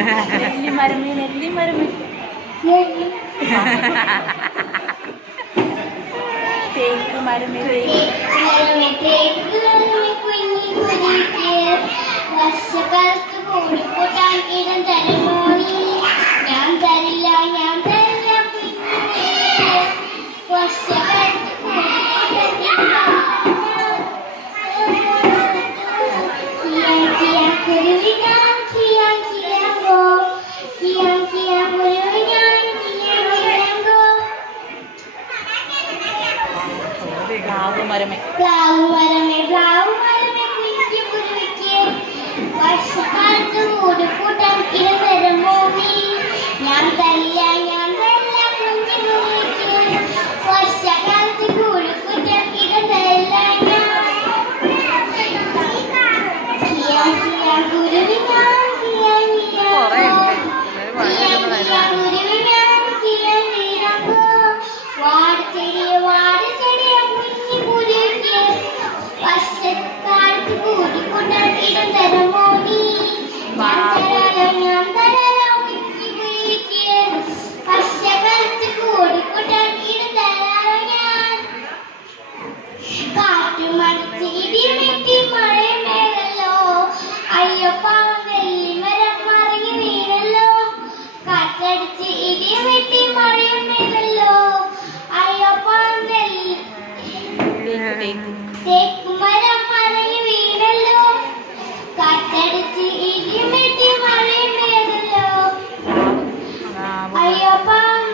നെല്ലിമരമേ നെല്ലിമരമേ തേക്ക് മരമേ വർഷക്കാലത്ത് കൂടിക്കൂട്ടാൻ ഇടം തരുമോ നീ? ഞാൻ തരില്ല ഞാൻ തരില്ല വർഷക്കാലത്ത് പ്ലാവ് മരമേ വർഷക്കാലത്ത് കൂടിക്കൂട്ടാൻ ഇടം തരുമോ നീ? ഞാൻ തരില്ല ഞാൻ തരില്ല കുഞ്ഞുകുരുവിക്ക് വർഷക്കാലത്ത് കൂടിക്കൂട്ടാൻ ഇടം തരില്ല ഞാൻ കുരുവി വാടച്ചെടിയ കുഞ്ഞു കുരുവിക്ക് വർഷക്കാലത്ത് കൂടിക്കൂട്ടാൻ ഇടം തരുമോ നീ? ഞാൻ തരാലോ കുഞ്ഞു കുരുവിക്ക് വർഷക്കാലത്ത് കൂടിക്കൂട്ടാൻ ഇടം തരാലോ ഞാൻ. കാറ്റുമടിച്ച് ഇടിമിട്ടി മഴമേലല്ലോ അയ്യോ പാവം നെല്ലിമരം മറിഞ്ഞു വീണല്ലോ. കാറ്റടിച്ച് ഇടിമിട്ടി മഴമേലല്ലോ അയ്യോ പാവം തേക്കുമരം മറിഞ്ഞു വീണല്ലോ. കാറ്റടിച്ച് ഇടിമിട്ടി മഴമേലല്ലോ അയ്യോ പാവം